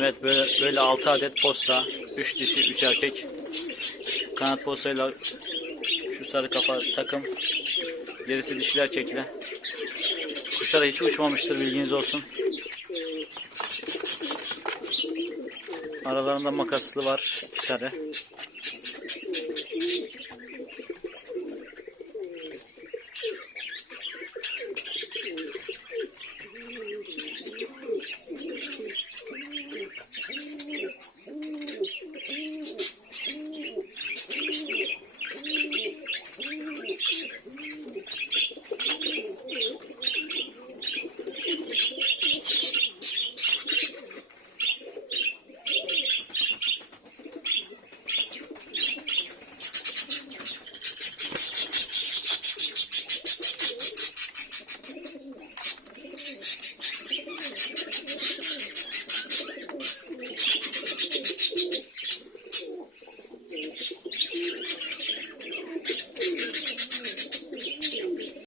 Evet böyle böyle 6 adet posta. 3 dişi 3 erkek. Kanat postayla şu sarı kafa takım. Gerisi dişiler erkekli. Kuşlar hiç uçmamıştır bilginiz olsun. Aralarında makaslı var iki tane.